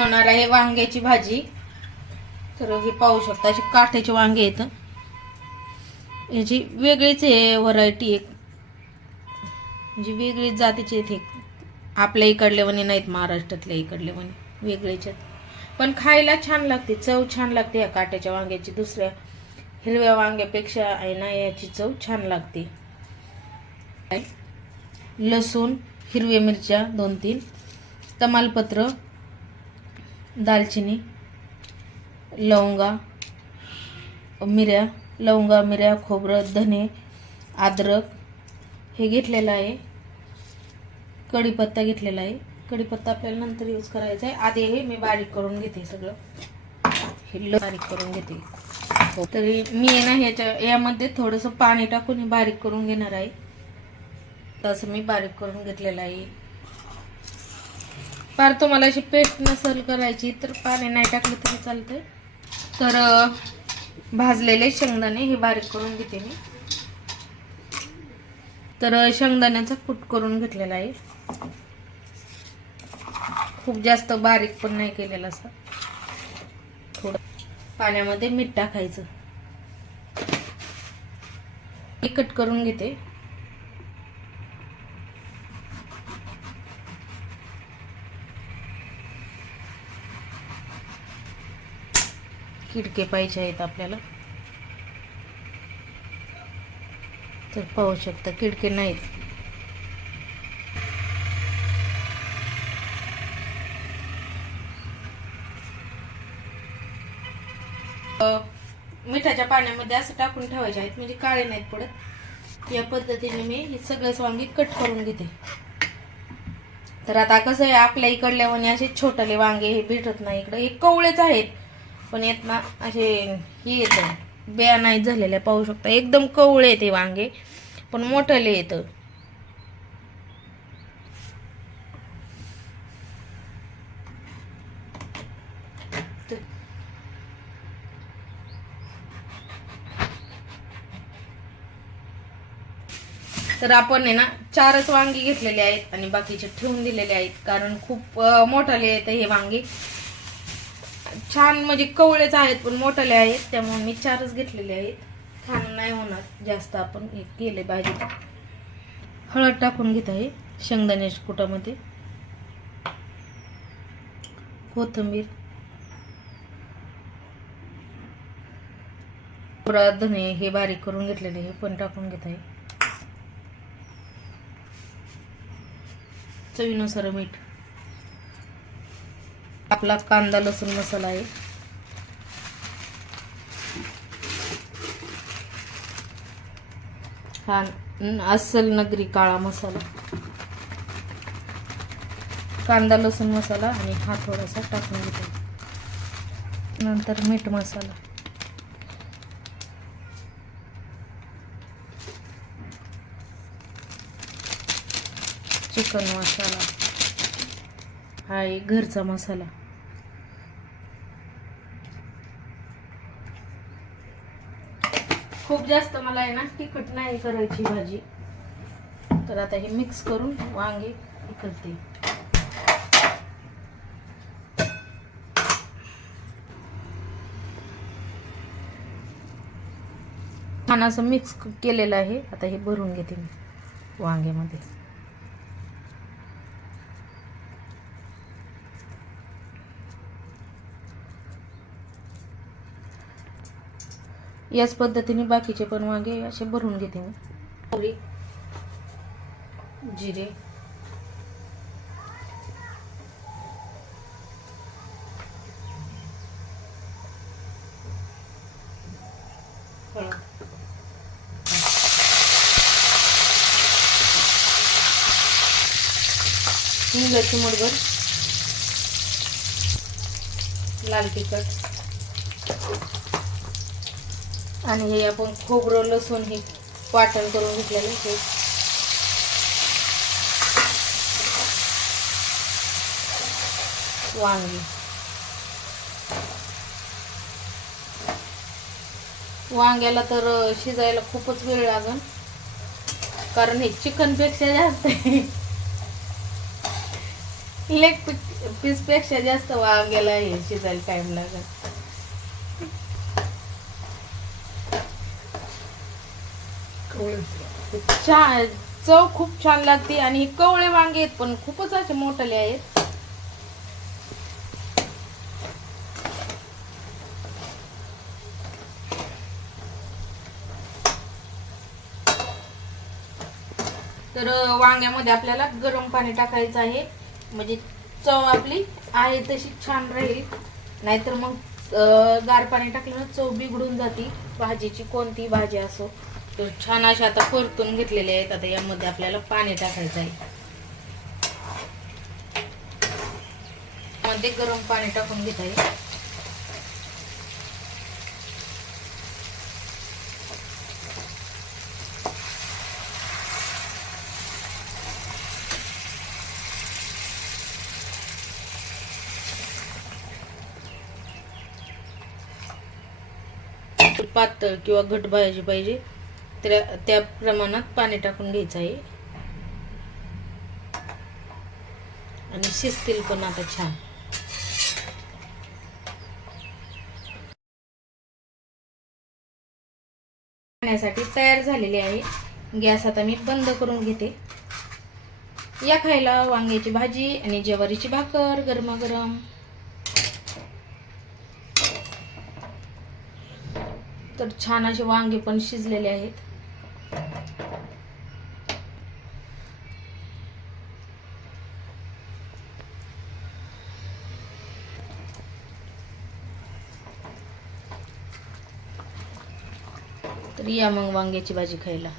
होणार आहे वांग्याची भाजी. तर हे पाहू शकता अशी काठ्याची वांगे आहेत. याची वेगळीच आहे व्हरायटी एक. म्हणजे वेगळीच जातीची आहेत हे. आपल्या इकडले वणी नाहीत महाराष्ट्रातल्या इकडले वणी वेगळेच आहेत. पण खायला छान लागते चव छान लागते या काट्याच्या वांग्याची. दुसऱ्या हिरव्या वांग्यापेक्षा आहे ना याची चव छान लागते. लसूण हिरव्या मिरच्या दोन तीन तमालपत्र दालचिनी लवंगा मिऱ्या लवंगा मिऱ्या खोबरं धने अद्रक हे घेतलेलं आहे. कढीपत्ता घेतलेला आहे. कढीपत्ता आपल्याला नंतर यूज करायचा आहे. आधी हे मी बारीक करून घेते सगळं. हे बारीक करून घेते. हो, तरी मी ना ह्याच्या यामध्ये थोडंसं पाणी टाकून बारीक करून घेणार आहे. तसं मी बारीक करून घेतलेलं आहे. फार तुम्हाला अशी पेस्ट नसेल करायची तर पाणी नाही टाकलं तरी चालतंय. तर भाजलेले शेंगदाणे हे बारीक करून घेते मी. तर शेंगदाण्याचा कूट करून घेतलेला आहे. खूप जास्त बारीक पण नाही केलेला असं. थोडं पाण्यामध्ये मीठ टाकायचं. कट करून घेते. किडके पाहिजे आहेत आपल्याला. तर पाहू शकता किडके नाहीत. मिठाच्या पाण्यामध्ये असं टाकून ठेवायचे आहेत म्हणजे काळे नाहीत पडत. या पद्धतीने मी हे सगळेच वांगी कट करून घेते. तर आता कसं आहे आपल्या इकडल्या वणी असे छोटले वांगे हे भेटत नाही इकडे. हे कवळेच आहेत. पण येत ना असे हे येतं. बिया नाही झालेल्या पाहू शकता. एकदम कवळे ते वांगे पण मोठले येतं तर- आपण आहे ना चारच वांगी घेतलेले आहेत आणि बाकीचे ठेवून दिलेले आहेत कारण खूप मोठाले आहेत हे वांगी. छान म्हणजे कवळेच आहेत पण मोठाले आहेत त्यामुळे मी चारच घेतलेले आहेत. छान नाही होणार जास्त आपण हे केले भाजी हळद टाकून घेत आहे शेंगदाण्याच्या कुटामध्ये. कोथिंबीर. खोबरा धने हे बारीक करून घेतलेले हे पण टाकून घेत आहे. चवीनुसार मीठ. आपला कांदा लसूण मसाला आहे. हा अस्सल नगरी काळा मसाला. कांदा लसूण मसाला आणि हा थोडासा टाकून घेतो. नंतर मीठ मसाला. चिकन मसाला. हा आहे घरचा मसाला. खूप जास्त मला आहे ना तिखट नाही करायची भाजी. तर आता हे मिक्स करून वांगे हे करते छान असं मिक्स केलेलं आहे. आता हे भरून घेते मी वांग्यामध्ये. याच पद्धतीने बाकीचे पण वांगे असे भरून घेते मी. मोहरी, जिरे. हळद. हिंगाची मुठभर. लाल तिखट. आणि हे आपण खोबरं लसूण हे वाटण करून घेतलेलं हे वांगी. वांग्याला तर शिजायला खूपच वेळ लागन. कारण हे चिकनपेक्षा जास्त आहे. लेग पीसपेक्षा जास्त वांग्याला हे शिजायला टाइम लागत छान चव खूप छान लागते आणि हे कवळे वांगे आहेत पण खूपच असे मोठले आहेत. तर वांग्यामध्ये आपल्याला गरम पाणी टाकायचं आहे. म्हणजे चव आपली आहे तशी छान राहील. नाहीतर मग अं, गार पाणी टाकल्यानं चव बिघडून जाते. भाजीची कोणती भाजी असो. तर छान अशा आता परतून घेतलेले आहेत. आता यामध्ये आपल्याला पाणी टाकायचं आहे. मध्ये गरम पाणी टाकून घेत आहे. पातळ किंवा घट भाजी पाहिजे. त्या त्या प्रमाणात पाणी टाकून घ्यायचं आहे. आणि शिजतील पण आता छान. खाण्यासाठी तयार झालेली आहे. गॅस आता मी बंद करून घेते. या खायला वांग्याची भाजी आणि ज्वारीची भाकर गरमागरम. तर छान असे वांगे पण शिजलेले आहेत. तर या मग वांग्याची भाजी खायला.